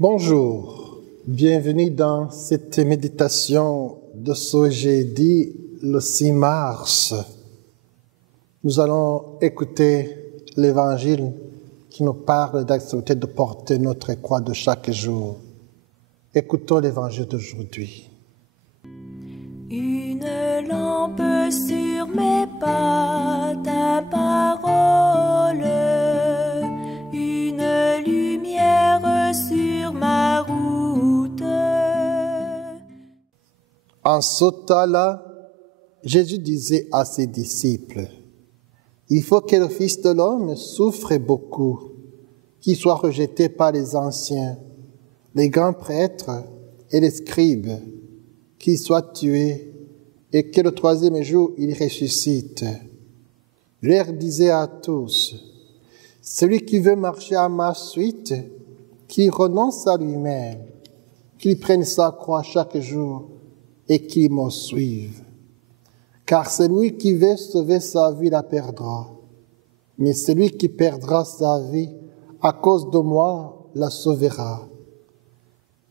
Bonjour, bienvenue dans cette méditation de ce jeudi, le 6 mars. Nous allons écouter l'Évangile qui nous parle d'accepter de porter notre croix de chaque jour. Écoutons l'Évangile d'aujourd'hui. Une lampe sur mes pas, ta parole, une lumière sur ma route. En ce temps-là, Jésus disait à ses disciples, « Il faut que le Fils de l'homme souffre beaucoup, qu'il soit rejeté par les anciens, les grands prêtres et les scribes, qu'il soit tué et que le troisième jour il ressuscite. » Je leur disais à tous, « Celui qui veut marcher à ma suite, qu'il renonce à lui-même, qu'il prenne sa croix chaque jour et qu'il me suive. Car celui qui veut sauver sa vie la perdra, mais celui qui perdra sa vie à cause de moi la sauvera.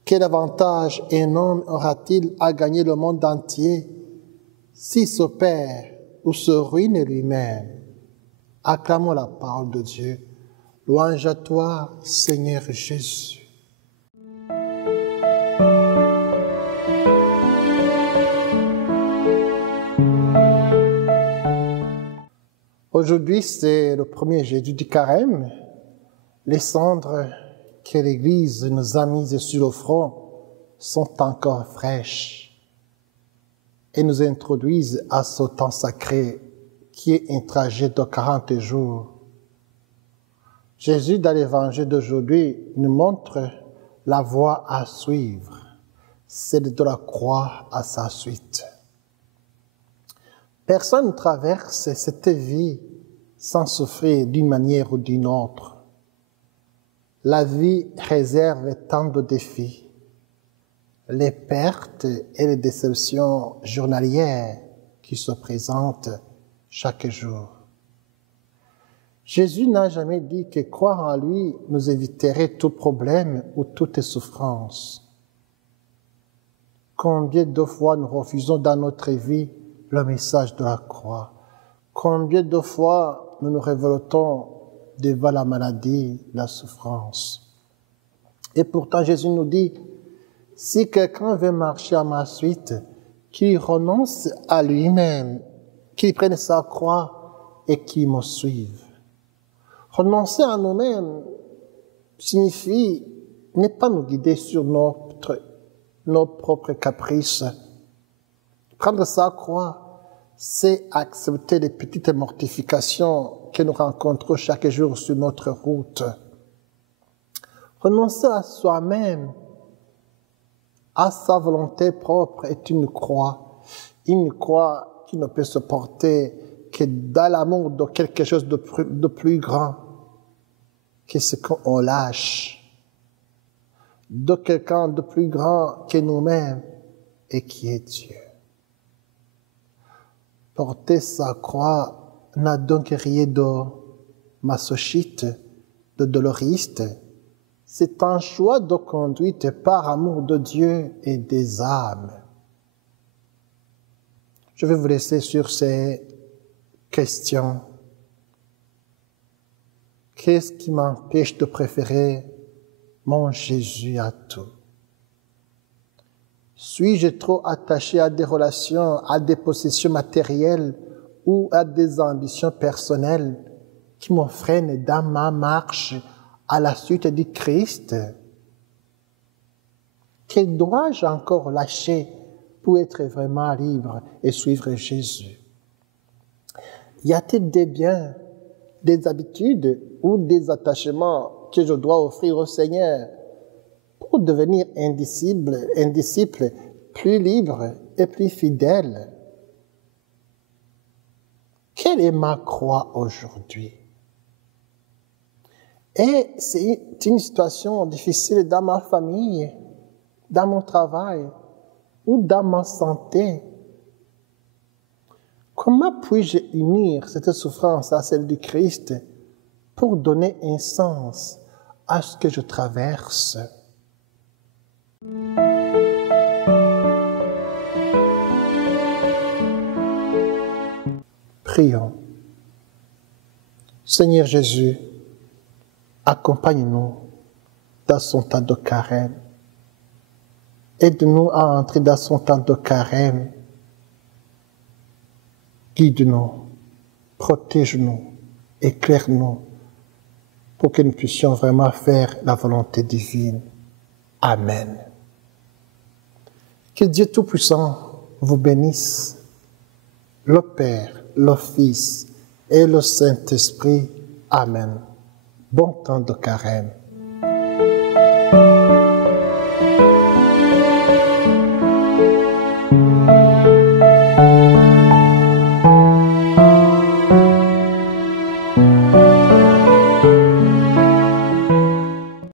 Quel avantage un homme aura-t-il à gagner le monde entier s'il se perd ou se ruine lui-même? » Acclamons la parole de Dieu. Louange à toi, Seigneur Jésus. Aujourd'hui, c'est le premier jeudi du carême. Les cendres que l'Église nous a mises sur le front sont encore fraîches et nous introduisent à ce temps sacré qui est un trajet de 40 jours. Jésus, dans l'Évangile d'aujourd'hui, nous montre la voie à suivre, celle de la croix à sa suite. Personne ne traverse cette vie sans souffrir d'une manière ou d'une autre. La vie réserve tant de défis, les pertes et les déceptions journalières qui se présentent chaque jour. Jésus n'a jamais dit que croire en lui nous éviterait tout problème ou toute souffrance. Combien de fois nous refusons dans notre vie le message de la croix? Combien de fois nous nous révoltons devant la maladie, la souffrance? Et pourtant Jésus nous dit, si quelqu'un veut marcher à ma suite, qu'il renonce à lui-même, qu'il prenne sa croix et qu'il me suive. Renoncer à nous-mêmes signifie ne pas nous guider sur nos propres caprices. Prendre sa croix, c'est accepter les petites mortifications que nous rencontrons chaque jour sur notre route. Renoncer à soi-même, à sa volonté propre est une croix qui ne peut se porter que dans l'amour de quelque chose de plus grand que ce qu'on lâche, de quelqu'un de plus grand que nous-mêmes et qui est Dieu. Porter sa croix n'a donc rien de masochiste, de doloriste. C'est un choix de conduite par amour de Dieu et des âmes. Je vais vous laisser sur ces questions. Qu'est-ce qui m'empêche de préférer mon Jésus à tout? Suis-je trop attaché à des relations, à des possessions matérielles ou à des ambitions personnelles qui me freinent dans ma marche à la suite du Christ? Que dois-je encore lâcher pour être vraiment libre et suivre Jésus? Y a-t-il des biens, des habitudes ou des attachements que je dois offrir au Seigneur pour devenir un disciple plus libre et plus fidèle? Quelle est ma croix aujourd'hui? Et c'est une situation difficile dans ma famille, dans mon travail ou dans ma santé. Comment puis-je unir cette souffrance à celle du Christ pour donner un sens à ce que je traverse? Prions. Seigneur Jésus, accompagne-nous dans son temps de carême. Aide-nous à entrer dans son temps de carême. Guide-nous, protège-nous, éclaire-nous pour que nous puissions vraiment faire la volonté divine. Amen. Que Dieu Tout-Puissant vous bénisse, le Père, le Fils et le Saint-Esprit. Amen. Bon temps de carême.